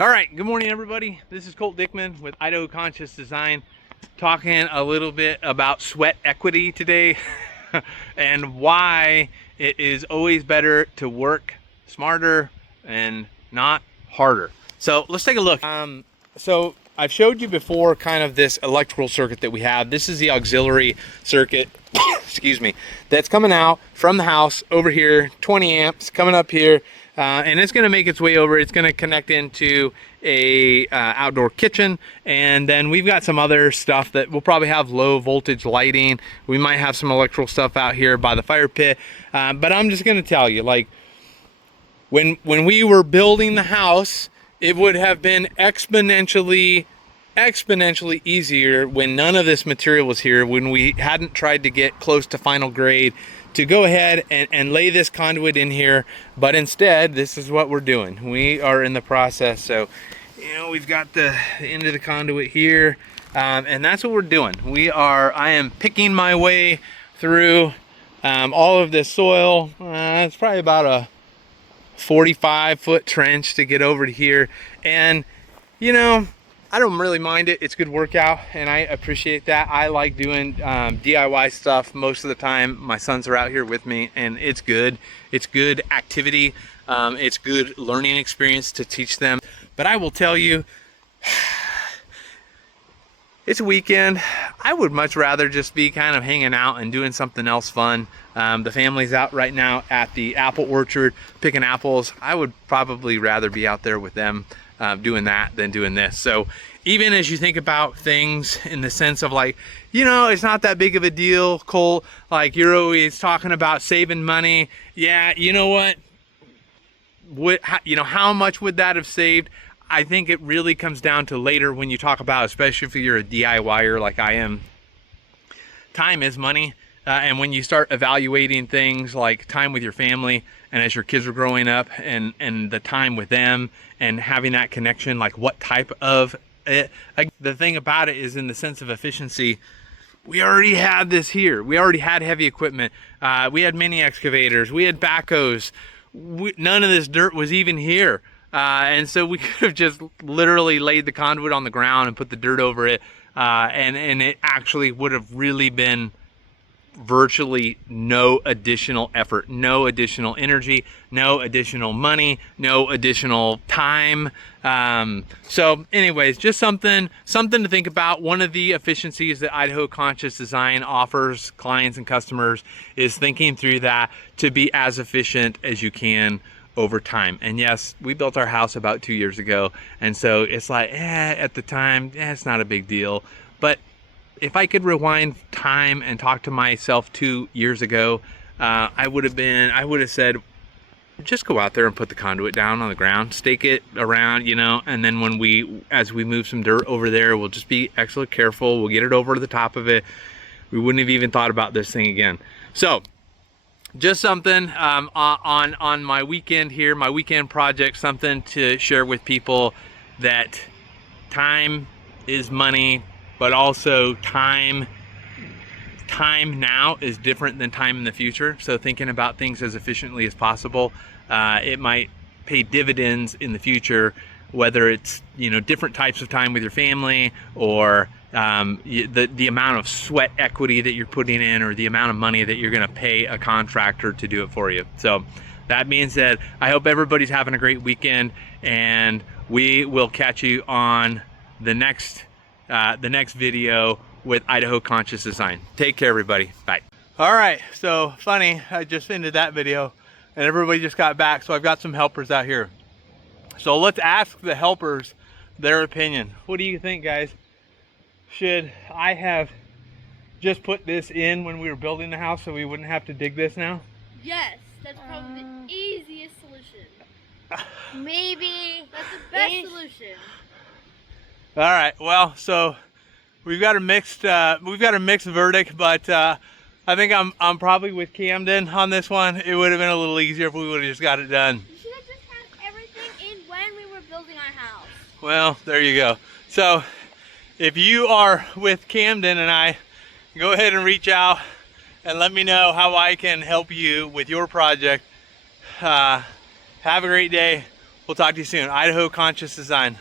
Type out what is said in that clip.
All right, good morning everybody. This is Colt Dickman with Idaho Conscious Design, talking a little bit about sweat equity today and why it is always better to work smarter and not harder. So let's take a look. So I've showed you before kind of this electrical circuit that we have. This is the auxiliary circuit, excuse me, that's coming out from the house over here, 20 amps coming up here. And it's going to make its way over. It's going to connect into a outdoor kitchen, and then we've got some other stuff that will probably have low voltage lighting. We might have some electrical stuff out here by the fire pit, but I'm just going to tell you, like when we were building the house, it would have been exponentially easier when none of this material was here, when we hadn't tried to get close to final grade, to go ahead and lay this conduit in here. But instead, this is what we're doing. We are in the process. So, you know, we've got the end of the conduit here, and that's what we're doing. I am picking my way through all of this soil. It's probably about a 45-foot trench to get over to here. And, you know, I don't really mind it. It's good workout, and I appreciate that. I like doing DIY stuff most of the time. My sons are out here with me, and it's good. It's good activity. It's good learning experience to teach them. But I will tell you, it's a weekend. I would much rather just be kind of hanging out and doing something else fun. The family's out right now at the apple orchard picking apples. I would probably rather be out there with them doing that than doing this. So even as you think about things in the sense of, like, you know, it's not that big of a deal, Cole, like you're always talking about saving money. Yeah, you know what? How much would that have saved? I think it really comes down to later when you talk about, especially if you're a DIYer like I am, time is money. And when you start evaluating things like time with your family, and as your kids are growing up, and the time with them and having that connection, like what type of it, like, the thing about it is, in the sense of efficiency, we already had this here. We already had heavy equipment. We had mini excavators. We had backhoes. None of this dirt was even here. And so we could have just literally laid the conduit on the ground and put the dirt over it. And it actually would have really been virtually no additional effort, no additional energy, no additional money, no additional time. So anyways, just something to think about. One of the efficiencies that Idaho Conscious Design offers clients and customers is thinking through that to be as efficient as you can over time. And yes, we built our house about 2 years ago, and so it's like, at the time, it's not a big deal. But if I could rewind time and talk to myself 2 years ago, I would have said, just go out there and put the conduit down on the ground, stake it around, you know, and then as we move some dirt over there, we'll just be extra careful. We'll get it over to the top of it. We wouldn't have even thought about this thing again. So just something on my weekend here, my weekend project, something to share with people, that time is money, but also time now is different than time in the future. So thinking about things as efficiently as possible, it might pay dividends in the future, whether it's, you know, different types of time with your family, or the amount of sweat equity that you're putting in, or the amount of money that you're going to pay a contractor to do it for you. So that being said, I hope everybody's having a great weekend, and we will catch you on the next video with Idaho Conscious Design. Take care, everybody. Bye. All right, so funny, I just ended that video and everybody just got back, so I've got some helpers out here. So let's ask the helpers their opinion. What do you think, guys? Should I have just put this in when we were building the house so we wouldn't have to dig this now? Yes, that's probably the easiest solution. Maybe that's the best solution. All right, well, so we've got a mixed verdict, but I think I'm probably with Camden on this one. It would have been a little easier if we would have just got it done. You should have just had everything in when we were building our house. Well, there you go. So if you are with Camden and I, go ahead and reach out and let me know how I can help you with your project. Have a great day. We'll talk to you soon. Idaho Conscious Design.